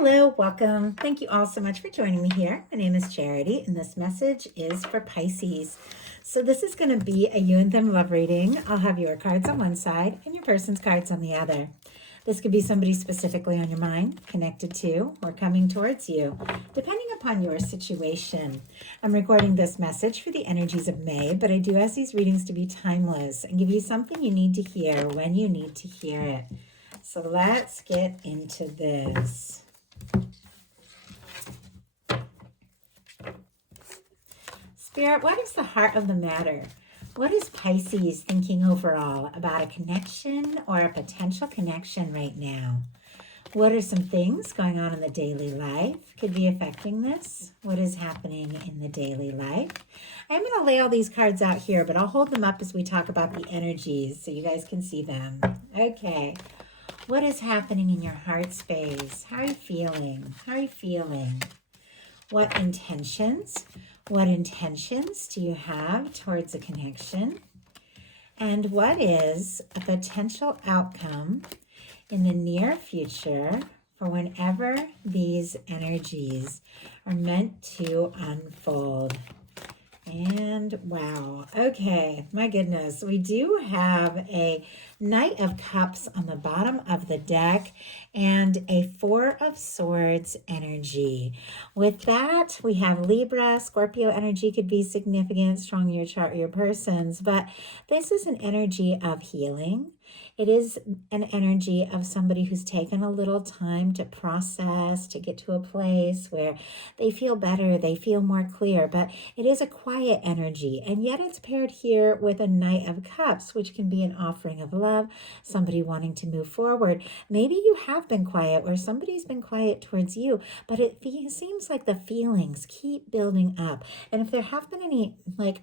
Hello, welcome. Thank you all so much for joining me here. My name is Charity, and this message is for Pisces. So this is going to be a you and them love reading. I'll have your cards on one side and your person's cards on the other. This could be somebody specifically on your mind, connected to, or coming towards you, depending upon your situation. I'm recording this message for the energies of May, but I do ask these readings to be timeless and give you something you need to hear when you need to hear it. So let's get into this. Spirit, what is the heart of the matter? What is Pisces thinking overall about a connection or a potential connection right now? What are some things going on in the daily life could be affecting this? What is happening in the daily life? I'm going to lay all these cards out here, but I'll hold them up as we talk about the energies so you guys can see them. Okay. What is happening in your heart space? How are you feeling? How are you feeling? What intentions do you have towards a connection? And what is a potential outcome in the near future for whenever these energies are meant to unfold? And wow, okay, my goodness, we do have a Knight of Cups on the bottom of the deck and a Four of Swords energy. With that, we have Libra. Scorpio energy could be significant, strong in your chart or your person's, but this is an energy of healing. It is an energy of somebody who's taken a little time to process, to get to a place where they feel better, they feel more clear, but it is a quiet energy, and yet it's paired here with a Knight of Cups, which can be an offering of love, somebody wanting to move forward. Maybe you have been quiet or somebody's been quiet towards you, but it seems like the feelings keep building up. And if there have been any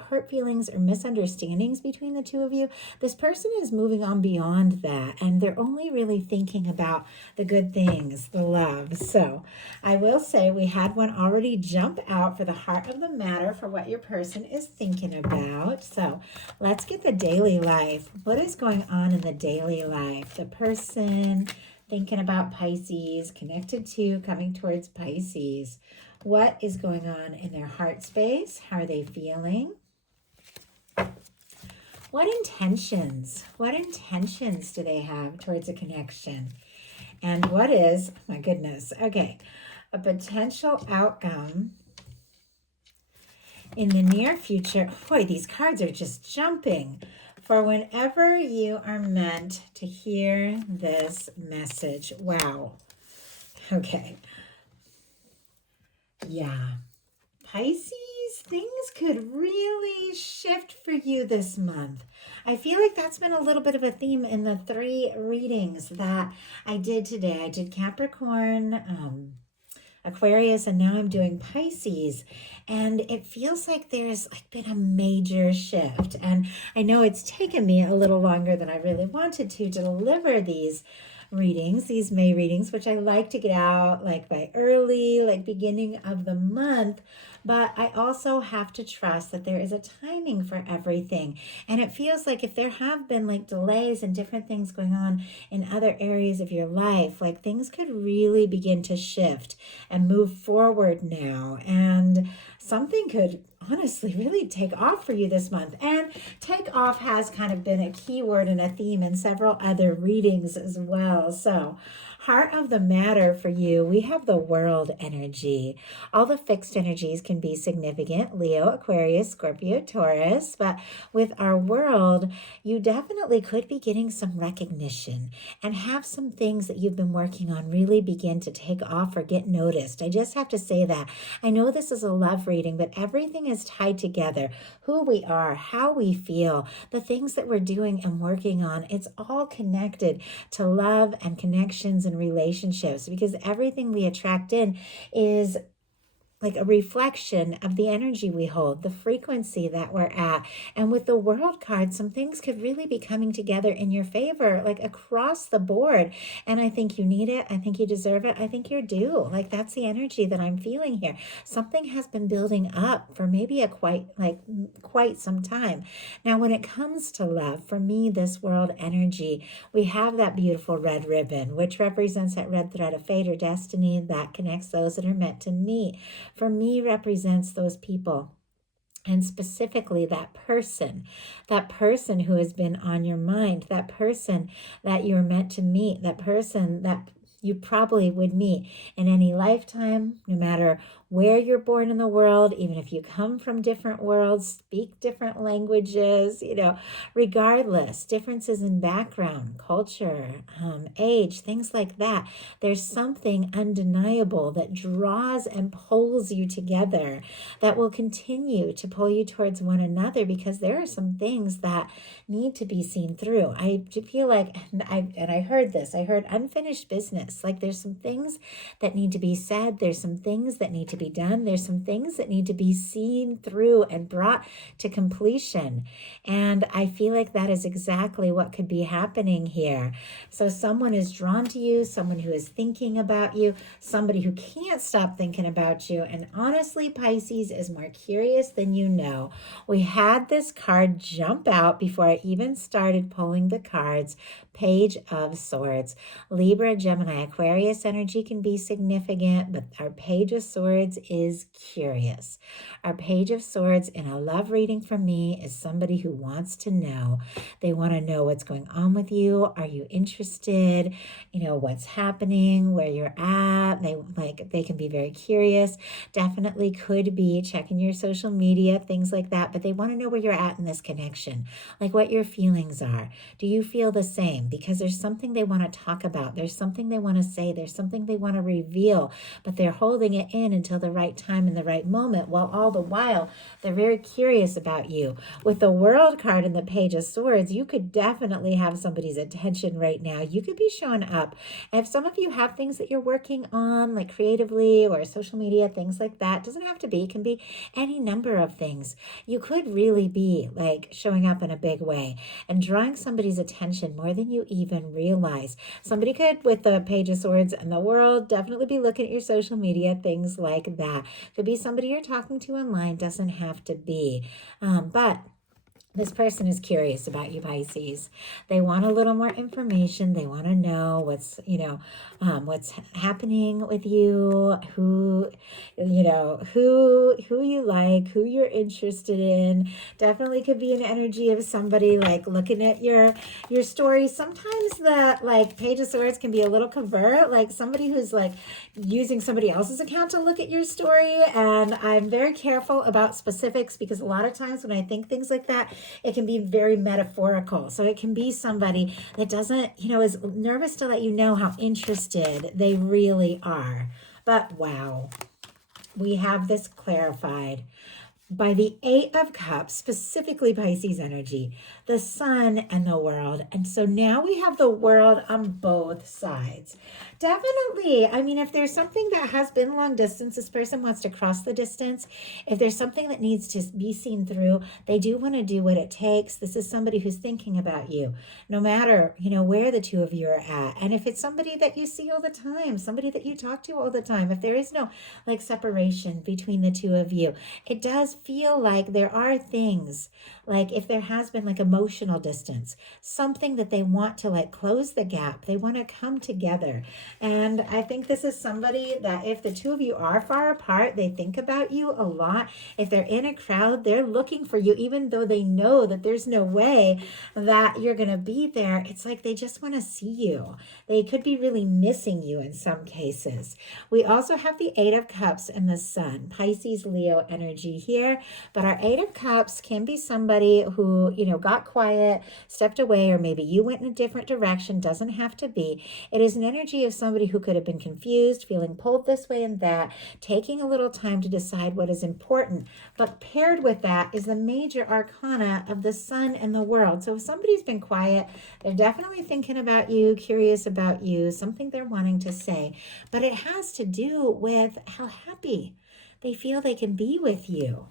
hurt feelings or misunderstandings between the two of you, this person is moving on beyond that, and they're only really thinking about the good things, the love. So I will say we had one already jump out for the heart of the matter for what your person is thinking about. So let's get the daily life. What is going on in the daily life? The person thinking about Pisces, connected to, coming towards Pisces. What is going on in their heart space? How are they feeling? What intentions do they have towards a connection? And what is, my goodness, okay, a potential outcome in the near future? Boy, these cards are just jumping. For whenever you are meant to hear this message. Wow. Okay. Yeah. Pisces, things could really shift for you this month. I feel like that's been a little bit of a theme in the 3 readings that I did today. I did Capricorn, Aquarius, and now I'm doing Pisces. And it feels like there's been a major shift. And I know it's taken me a little longer than I really wanted to deliver these readings, these May readings, which I like to get out by early, beginning of the month. But I also have to trust that there is a timing for everything. And it feels like if there have been delays and different things going on in other areas of your life, things could really begin to shift and move forward now. And something could honestly really take off for you this month. And take off has kind of been a key word and a theme in several other readings as well. So heart of the matter for you, we have the world energy. All the fixed energies can be significant: Leo, Aquarius, Scorpio, Taurus. But with our world, you definitely could be getting some recognition and have some things that you've been working on really begin to take off or get noticed. I just have to say that. I know this is a love reading, but everything is tied together. Who we are, how we feel, the things that we're doing and working on, it's all connected to love and connections and relationships, because everything we attract in is like a reflection of the energy we hold, the frequency that we're at. And with the World card, some things could really be coming together in your favor, like across the board. And I think you need it. I think you deserve it. I think you're due. Like that's the energy that I'm feeling here. Something has been building up for maybe quite some time. Now, when it comes to love, for me, this World energy, we have that beautiful red ribbon, which represents that red thread of fate or destiny that connects those that are meant to meet. For me, represents those people, and specifically that person who has been on your mind, that person that you're meant to meet, that person that you probably would meet in any lifetime, no matter where you're born in the world, even if you come from different worlds, speak different languages, regardless, differences in background, culture, age, things like that. There's something undeniable that draws and pulls you together, that will continue to pull you towards one another, because there are some things that need to be seen through. I feel like, I heard unfinished business. Like there's some things that need to be said. There's some things that need to be done. There's some things that need to be seen through and brought to completion. And I feel like that is exactly what could be happening here. So someone is drawn to you, someone who is thinking about you, somebody who can't stop thinking about you. And honestly, Pisces is more curious than you know. We had this card jump out before I even started pulling the cards. Page of Swords. Libra, Gemini, Aquarius energy can be significant, but our Page of Swords is curious. Our Page of Swords in a love reading from me is somebody who wants to know. They want to know what's going on with you. Are you interested? What's happening, where you're at. They can be very curious. Definitely could be checking your social media, things like that, but they want to know where you're at in this connection, like what your feelings are. Do you feel the same? Because there's something they want to talk about. There's something they want to say. There's something they want to reveal, but they're holding it in until the right time and the right moment, while all the while they're very curious about you. With the World card and the Page of Swords, you could definitely have somebody's attention right now. You could be showing up. And if some of you have things that you're working on, like creatively or social media, things like that, doesn't have to be, it can be any number of things. You could really be like showing up in a big way and drawing somebody's attention more than you even realize. Somebody could, with the Page of Swords and the World, definitely be looking at your social media, things like that. Could be somebody you're talking to online, doesn't have to be. But this person is curious about you, Pisces. They want a little more information. They want to know what's happening with you, who you like, who you're interested in. Definitely could be an energy of somebody like looking at your story. Sometimes the Page of Swords can be a little covert, like somebody who's like using somebody else's account to look at your story. And I'm very careful about specifics, because a lot of times when I think things like that, it can be very metaphorical. So it can be somebody that doesn't, is nervous to let you know how interested they really are. But wow, we have this clarified by the Eight of Cups, specifically Pisces energy, the Sun and the World. And so now we have the World on both sides. Definitely. I mean, if there's something that has been long distance, this person wants to cross the distance. If there's something that needs to be seen through, they do want to do what it takes. This is somebody who's thinking about you, no matter, where the two of you are at. And if it's somebody that you see all the time, somebody that you talk to all the time, if there is no separation between the two of you, it does feel like there are things, like if there has been emotional distance, something that they want to close the gap. They want to come together. And I think this is somebody that if the two of you are far apart, they think about you a lot. If they're in a crowd, they're looking for you, even though they know that there's no way that you're going to be there. It's like they just want to see you. They could be really missing you in some cases. We also have the Eight of Cups and the Sun, Pisces, Leo energy here. But our Eight of Cups can be somebody who, got quiet, stepped away, or maybe you went in a different direction. Doesn't have to be. It is an energy of somebody who could have been confused, feeling pulled this way and that, taking a little time to decide what is important. But paired with that is the major arcana of the Sun and the World. So if somebody's been quiet, they're definitely thinking about you, curious about you, something they're wanting to say. But it has to do with how happy they feel they can be with you.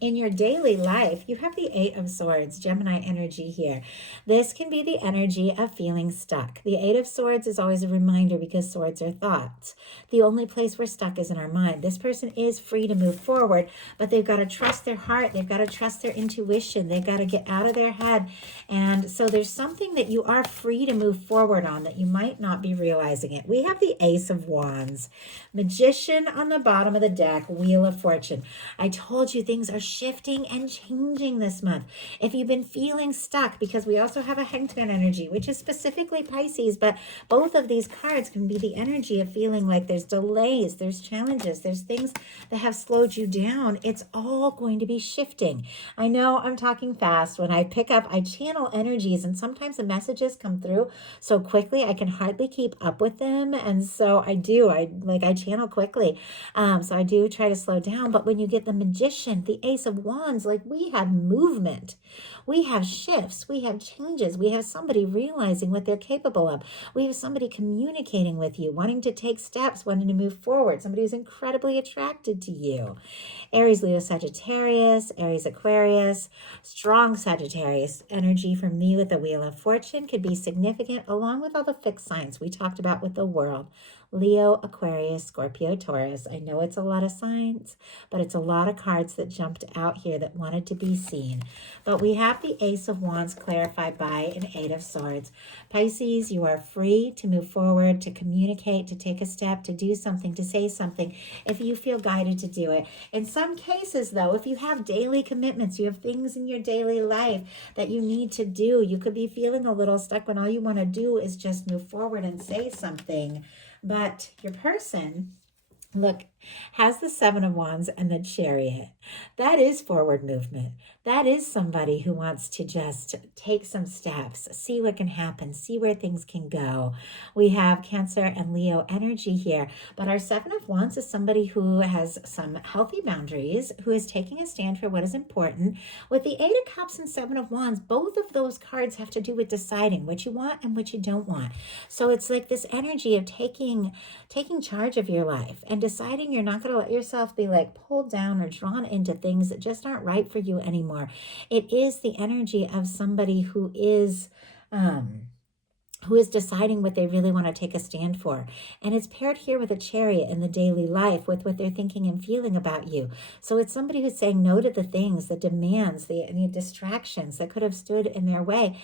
In your daily life, you have the Eight of Swords, Gemini energy here. This can be the energy of feeling stuck. The Eight of Swords is always a reminder because swords are thoughts. The only place we're stuck is in our mind. This person is free to move forward, but they've got to trust their heart. They've got to trust their intuition. They've got to get out of their head. And so there's something that you are free to move forward on that you might not be realizing it. We have the Ace of Wands, Magician on the bottom of the deck, Wheel of Fortune. I told you things are shifting and changing this month. If you've been feeling stuck, because we also have a Hanged Man energy, which is specifically Pisces, but both of these cards can be the energy of feeling like there's delays, there's challenges, there's things that have slowed you down. It's all going to be shifting. I know I'm talking fast. When I pick up, I channel energies, and sometimes the messages come through so quickly I can hardly keep up with them. And so I channel quickly. So I do try to slow down. But when you get the Magician, the Ace of Wands, like, we have movement, we have shifts, we have changes, we have somebody realizing what they're capable of, we have somebody communicating with you, wanting to take steps, wanting to move forward, somebody who's incredibly attracted to you. Aries, Leo, Sagittarius, Aries, Aquarius, strong Sagittarius energy from me with the Wheel of Fortune could be significant, along with all the fixed signs we talked about with the world. Leo, Aquarius, Scorpio, Taurus. I know it's a lot of signs, but it's a lot of cards that jumped out here that wanted to be seen. But we have the Ace of Wands clarified by an Eight of Swords. Pisces, you are free to move forward, to communicate, to take a step, to do something, to say something, if you feel guided to do it. In some cases, though, if you have daily commitments, you have things in your daily life that you need to do, you could be feeling a little stuck when all you want to do is just move forward and say something. But your person, look, has the Seven of Wands and the Chariot. That is forward movement. That is somebody who wants to just take some steps, see what can happen, see where things can go. We have Cancer and Leo energy here, but our Seven of Wands is somebody who has some healthy boundaries, who is taking a stand for what is important. With the Eight of Cups and Seven of Wands, both of those cards have to do with deciding what you want and what you don't want. So it's like this energy of taking charge of your life and deciding you're not going to let yourself be like pulled down or drawn into things that just aren't right for you anymore. It is the energy of somebody who is deciding what they really want to take a stand for. And it's paired here with a Chariot in the daily life with what they're thinking and feeling about you. So it's somebody who's saying no to the things, the demands, the distractions that could have stood in their way.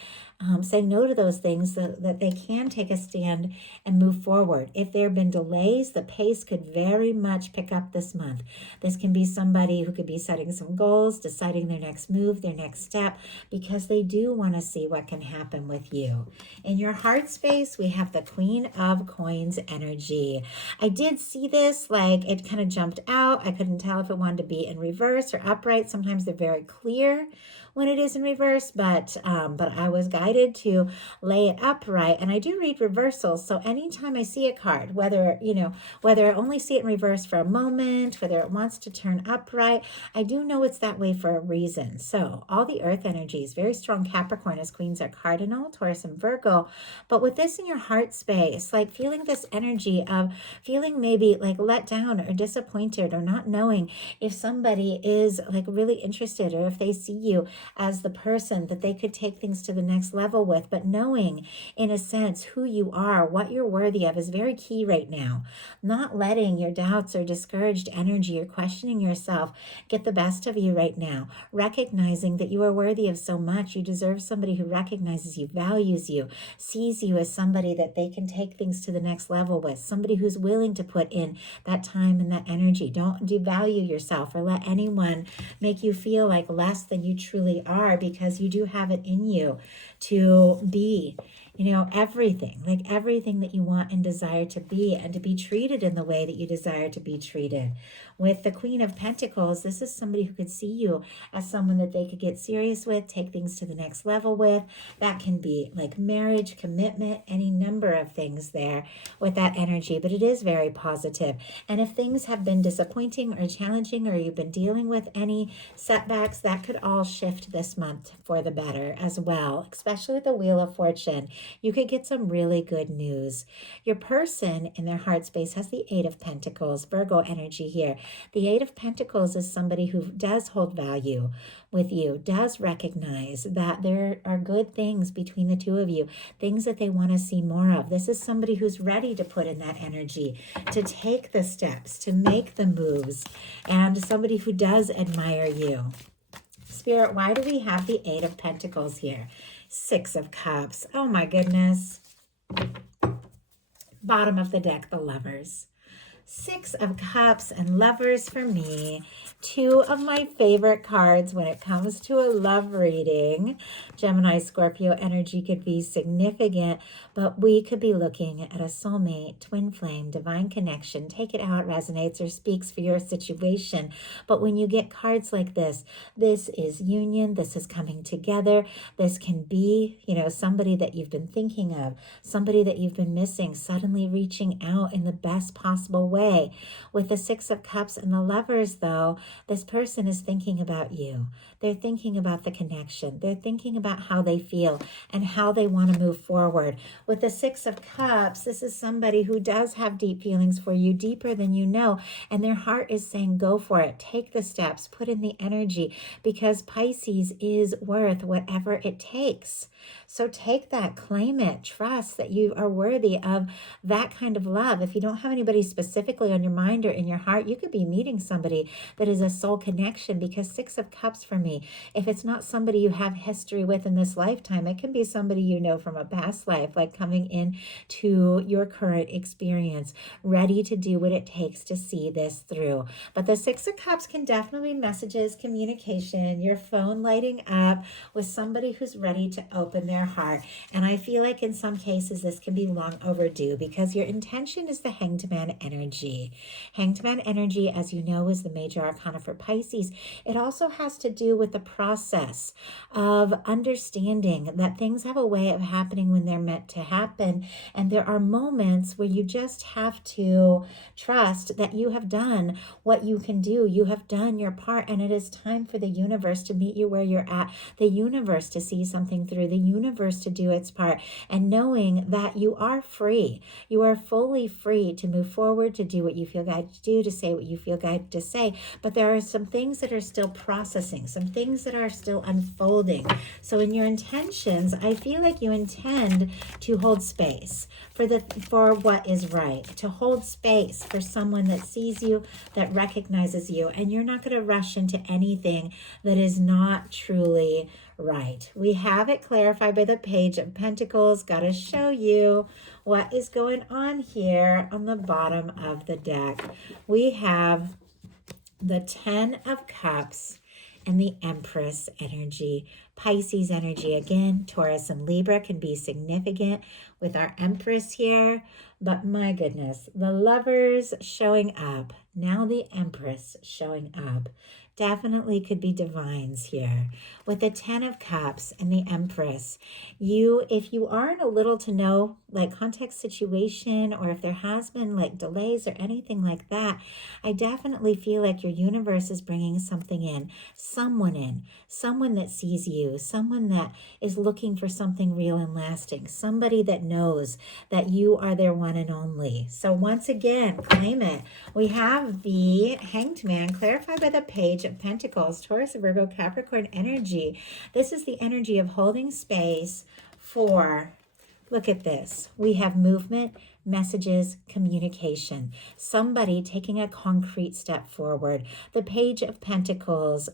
Saying no to those things so that they can take a stand and move forward. If there have been delays, the pace could very much pick up this month. This can be somebody who could be setting some goals, deciding their next move, their next step, because they do want to see what can happen with you. In your heart space, we have the Queen of Coins energy. I did see this, like it kind of jumped out. I couldn't tell if it wanted to be in reverse or upright. Sometimes they're very clear when it is in reverse, but I was guided to lay it upright, and I do read reversals. So anytime I see a card, whether I only see it in reverse for a moment, whether it wants to turn upright, I do know it's that way for a reason. So all the earth energies, very strong Capricorn, as queens are cardinal, Taurus and Virgo. But with this in your heart space, like feeling this energy of feeling maybe like let down or disappointed or not knowing if somebody is like really interested or if they see you as the person that they could take things to the next level with, but knowing in a sense who you are, what you're worthy of is very key right now. Not letting your doubts or discouraged energy or questioning yourself get the best of you right now. Recognizing that you are worthy of so much. You deserve somebody who recognizes you, values you, sees you as somebody that they can take things to the next level with, somebody who's willing to put in that time and that energy. Don't devalue yourself or let anyone make you feel like less than you truly are, because you do have it in you to be everything that you want and desire to be, and to be treated in the way that you desire to be treated. With the Queen of Pentacles, this is somebody who could see you as someone that they could get serious with, take things to the next level with. That can be like marriage, commitment, any number of things there with that energy, but it is very positive. And if things have been disappointing or challenging, or you've been dealing with any setbacks, that could all shift this month for the better as well, especially with the Wheel of Fortune. You could get some really good news. Your person in their heart space has the Eight of Pentacles, Virgo energy here. The Eight of Pentacles is somebody who does hold value with you, does recognize that there are good things between the two of you, things that they want to see more of. This is somebody who's ready to put in that energy, to take the steps, to make the moves, and somebody who does admire you. Spirit, why do we have the Eight of Pentacles here? Six of Cups. Oh my goodness. Bottom of the deck, the Lovers. Six of Cups and Lovers for me. Two of my favorite cards when it comes to a love reading. Gemini, Scorpio energy could be significant, but we could be looking at a soulmate, twin flame, divine connection. Take it how it resonates or speaks for your situation. But when you get cards like this is union. This is coming together. This can be, somebody that you've been thinking of, somebody that you've been missing, suddenly reaching out in the best possible way. With the Six of Cups and the Lovers, though, this person is thinking about you. They're thinking about the connection. They're thinking about how they feel and how they want to move forward. With the Six of Cups, this is somebody who does have deep feelings for you, deeper than you know, and their heart is saying, go for it. Take the steps, put in the energy, because Pisces is worth whatever it takes. So take that, claim it, trust that you are worthy of that kind of love. If you don't have anybody specifically on your mind or in your heart, you could be meeting somebody that is a soul connection, because Six of Cups for me, if it's not somebody you have history with in this lifetime, it can be somebody you know from a past life, like coming in to your current experience, ready to do what it takes to see this through. But the Six of Cups can definitely be messages, communication, your phone lighting up with somebody who's ready to open their heart. And I feel like in some cases this can be long overdue, because your intention is the Hanged Man energy. Hanged Man energy, as you know, is the major arcana for Pisces. It also has to do with the process of understanding that things have a way of happening when they're meant to happen. And there are moments where you just have to trust that you have done what you can do. You have done your part, and it is time for the universe to meet you where you're at, the universe to see something through, the universe to do its part, and knowing that you are free. You are fully free to move forward, to do what you feel guided to do, to say what you feel guided to say. But there are some things that are still processing, some things that are still unfolding. So in your intentions, I feel like you intend to hold space for what is right, to hold space for someone that sees you, that recognizes you, and you're not going to rush into anything that is not truly right. We have it clarified by the Page of Pentacles. Got to show you what is going on here on the bottom of the deck. We have the Ten of Cups and the Empress energy. Pisces energy again. Taurus and Libra can be significant with our Empress here. But my goodness, the Lovers showing up. Now the Empress showing up. Definitely could be divines here. With the Ten of Cups and the Empress, if you are in a little to no context situation, or if there has been delays or anything like that, I definitely feel like your universe is bringing something in, someone that sees you, someone that is looking for something real and lasting, somebody that knows that you are their one and only. So once again, claim it. We have the Hanged Man clarified by the Page of Pentacles, Taurus, Virgo, Capricorn energy. This is the energy of holding space for, look at this. We have movement, messages, communication, somebody taking a concrete step forward. The Page of Pentacles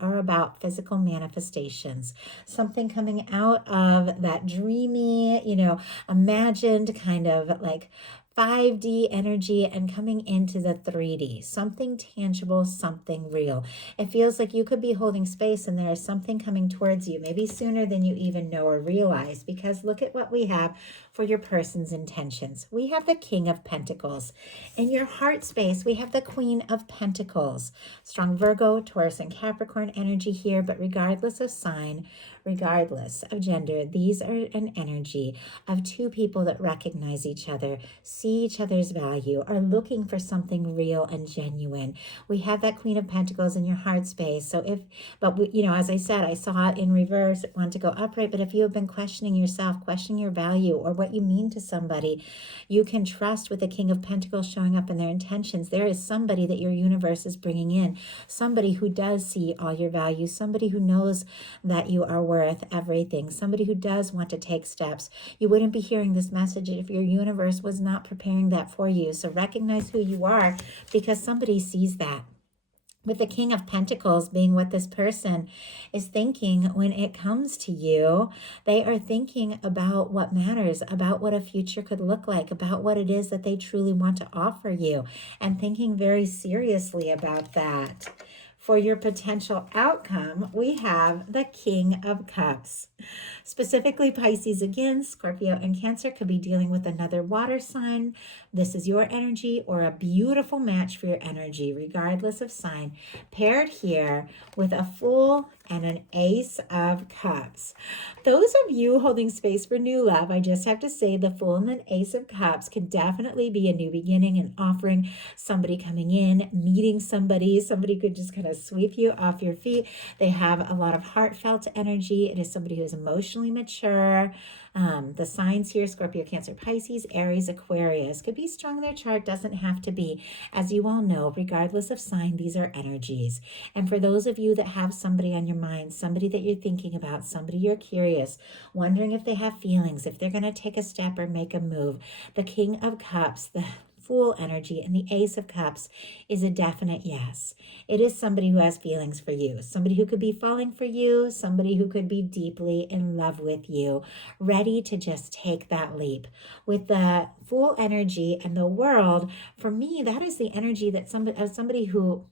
are about physical manifestations, something coming out of that dreamy, imagined kind of 5D energy and coming into the 3D, something tangible, something real. It feels like you could be holding space and there is something coming towards you, maybe sooner than you even know or realize, because look at what we have for your person's intentions. We have the King of Pentacles. In your heart space, we have the Queen of Pentacles. Strong Virgo, Taurus, and Capricorn energy here, but regardless of sign, regardless of gender, these are an energy of two people that recognize each other, see each other's value, are looking for something real and genuine. We have that Queen of Pentacles in your heart space. So as I said, I saw it in reverse, want to go upright, but if you have been questioning yourself, questioning your value or what you mean to somebody, you can trust with the King of Pentacles showing up in their intentions. There is somebody that your universe is bringing in, somebody who does see all your value, somebody who knows that you are worth everything, somebody who does want to take steps. You wouldn't be hearing this message if your universe was not preparing that for you. So recognize who you are because somebody sees that. With the King of Pentacles being what this person is thinking when it comes to you, they are thinking about what matters, about what a future could look like, about what it is that they truly want to offer you, and thinking very seriously about that. For your potential outcome, we have the King of Cups. Specifically, Pisces again, Scorpio and Cancer could be dealing with another water sign. This is your energy or a beautiful match for your energy, regardless of sign, paired here with a Fool and an Ace of Cups. Those of you holding space for new love, I just have to say the Fool and the Ace of Cups can definitely be a new beginning and offering, somebody coming in, meeting somebody. Somebody could just kind of sweep you off your feet. They have a lot of heartfelt energy. It is somebody who is emotionally mature. The signs here, Scorpio, Cancer, Pisces, Aries, Aquarius, could be strong in their chart, doesn't have to be. As you all know, regardless of sign, these are energies. And for those of you that have somebody on your mind, somebody that you're thinking about, somebody you're curious, wondering if they have feelings, if they're going to take a step or make a move, the King of Cups, the Fool energy, and the Ace of Cups is a definite yes. It is somebody who has feelings for you, somebody who could be falling for you, somebody who could be deeply in love with you, ready to just take that leap. With the Fool energy and the World, for me, that is the energy that somebody who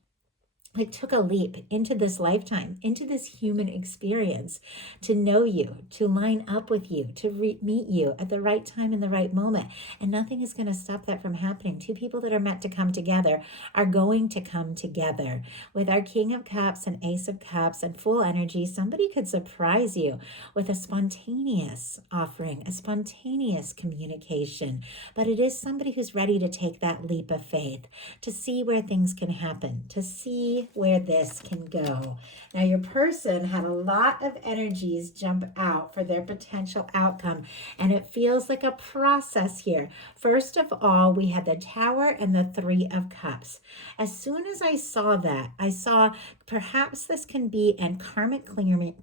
took a leap into this lifetime, into this human experience, to know you, to line up with you, to meet you at the right time in the right moment. And nothing is going to stop that from happening. Two people that are meant to come together are going to come together. With our King of Cups and Ace of Cups and Fool energy, somebody could surprise you with a spontaneous offering, a spontaneous communication. But it is somebody who's ready to take that leap of faith, to see where things can happen, to see where this can go. Now, your person had a lot of energies jump out for their potential outcome, and it feels like a process here. First of all, we had the Tower and the Three of Cups. As soon as I saw that, I saw perhaps this can be a karmic clearing.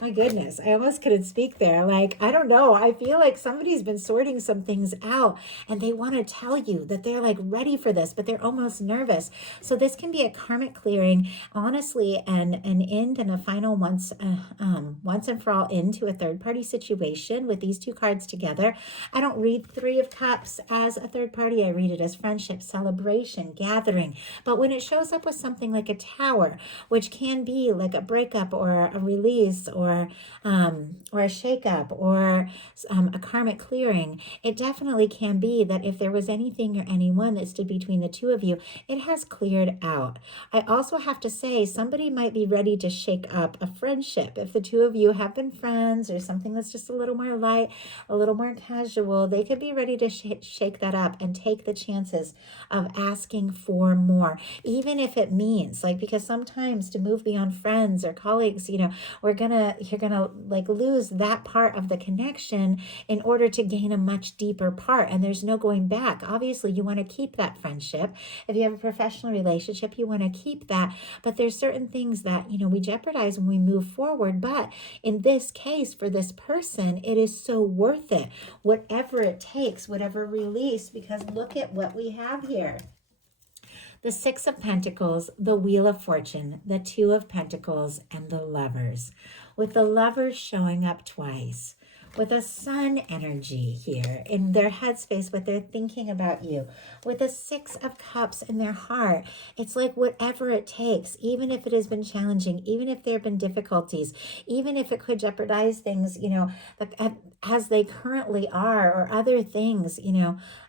My goodness, I almost couldn't speak there. I don't know. I feel like somebody's been sorting some things out and they want to tell you that they're ready for this, but they're almost nervous. So this can be a karmic clearing, honestly, and an end and a final once and for all end to a third party situation with these two cards together. I don't read Three of Cups as a third party. I read it as friendship, celebration, gathering. But when it shows up with something like a Tower, which can be like a breakup or a release or a shakeup or a karmic clearing, it definitely can be that if there was anything or anyone that stood between the two of you, it has cleared out. I also have to say somebody might be ready to shake up a friendship. If the two of you have been friends or something that's just a little more light, a little more casual, they could be ready to shake that up and take the chances of asking for more, even if it means because sometimes to move beyond friends or colleagues, you're gonna lose that part of the connection in order to gain a much deeper part, and there's no going back. Obviously, you want to keep that friendship. If you have a professional relationship, you want to keep that, but there's certain things that we jeopardize when we move forward. But in this case, for this person, it is so worth it, whatever it takes, whatever release, because look at what we have here. The Six of Pentacles, the Wheel of Fortune, the Two of Pentacles, and the Lovers. With the Lovers showing up twice. with a sun energy here in their headspace, what they're thinking about you, with a 6 of Cups in their heart. It's like whatever it takes, even if it has been challenging, even if there have been difficulties, even if it could jeopardize things, like, as they currently are, or other things,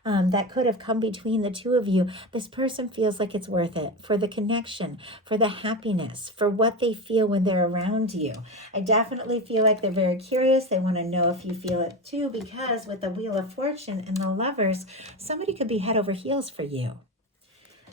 that could have come between the two of you. This person feels like it's worth it for the connection, for the happiness, for what they feel when they're around you. I definitely feel like they're very curious. They want to know if you feel it too, because with the Wheel of Fortune and the Lovers, somebody could be head over heels for you.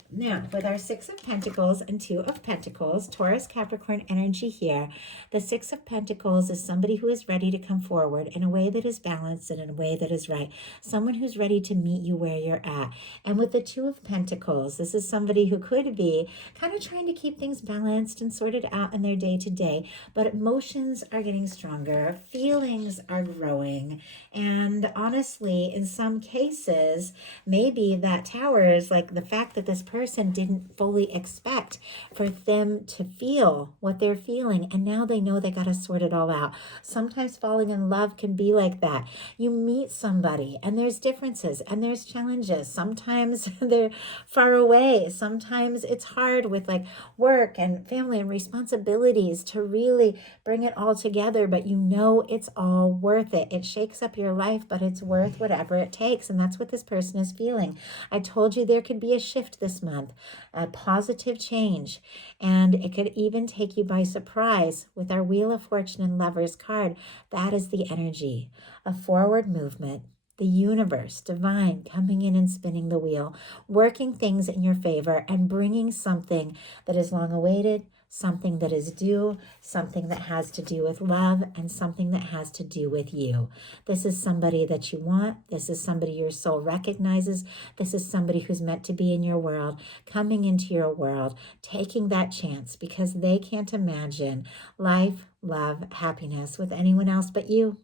Now, with our 6 of Pentacles and 2 of Pentacles, Taurus, Capricorn energy here, the 6 of Pentacles is somebody who is ready to come forward in a way that is balanced and in a way that is right. Someone who's ready to meet you where you're at. And with the 2 of Pentacles, this is somebody who could be kind of trying to keep things balanced and sorted out in their day to day, but emotions are getting stronger, feelings are growing, and honestly, in some cases, maybe that Tower is like the fact that this person didn't fully expect for them to feel what they're feeling, and now they know they got to sort it all out. Sometimes falling in love can be like that. You meet somebody and there's differences and there's challenges. Sometimes they're far away. Sometimes it's hard with like work and family and responsibilities to really bring it all together, but it's all worth it. It shakes up your life, but it's worth whatever it takes. And that's what this person is feeling. I told you there could be a shift this month, a positive change, and it could even take you by surprise with our Wheel of Fortune and Lovers card. That is the energy, a forward movement, the universe, divine, coming in and spinning the wheel, working things in your favor and bringing something that is long awaited, something that is due, something that has to do with love, and something that has to do with you. This is somebody that you want. This is somebody your soul recognizes. This is somebody who's meant to be in your world, coming into your world, taking that chance because they can't imagine life, love, happiness with anyone else but you.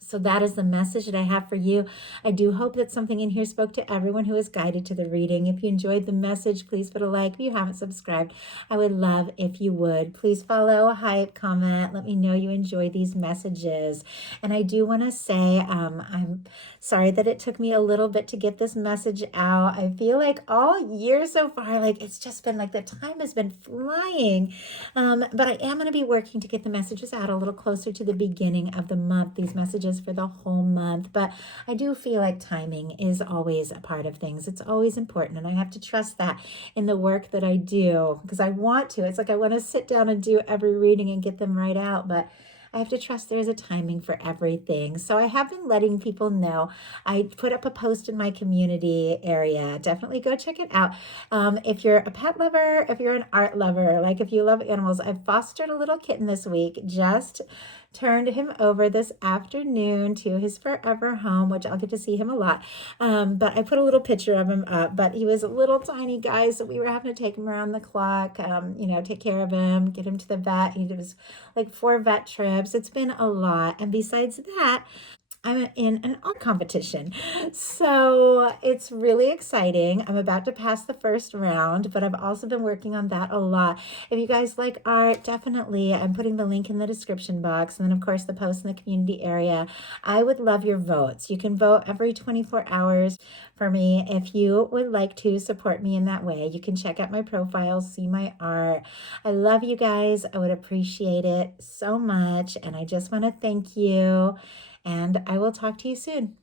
So that is the message that I have for you. I do hope that something in here spoke to everyone who is guided to the reading. If you enjoyed the message, please put a like. If you haven't subscribed, I would love if you would. Please follow, hype, comment. Let me know you enjoy these messages. And I do want to say I'm sorry that it took me a little bit to get this message out. I feel like all year so far, like it's just been like the time has been flying. But I am going to be working to get the messages out a little closer to the beginning of the month. These messages for the whole month, but I do feel like timing is always a part of things. It's always important, and I have to trust that in the work that I do because I want to. It's like I want to sit down and do every reading and get them right out, but I have to trust there's a timing for everything. So I have been letting people know. I put up a post in my community area. Definitely go check it out. If you're a pet lover, if you're an art lover, like if you love animals, I've fostered a little kitten this week. Just turned him over this afternoon to his forever home, which I'll get to see him a lot. But I put a little picture of him up, but he was a little tiny guy, so we were having to take him around the clock, take care of him, get him to the vet. He was like 4 vet trips. It's been a lot. And besides that, I'm in an art competition. So it's really exciting. I'm about to pass the first round, but I've also been working on that a lot. If you guys like art, definitely, I'm putting the link in the description box. And then, of course, the post in the community area. I would love your votes. You can vote every 24 hours for me if you would like to support me in that way. You can check out my profile, see my art. I love you guys. I would appreciate it so much. And I just want to thank you. And I will talk to you soon.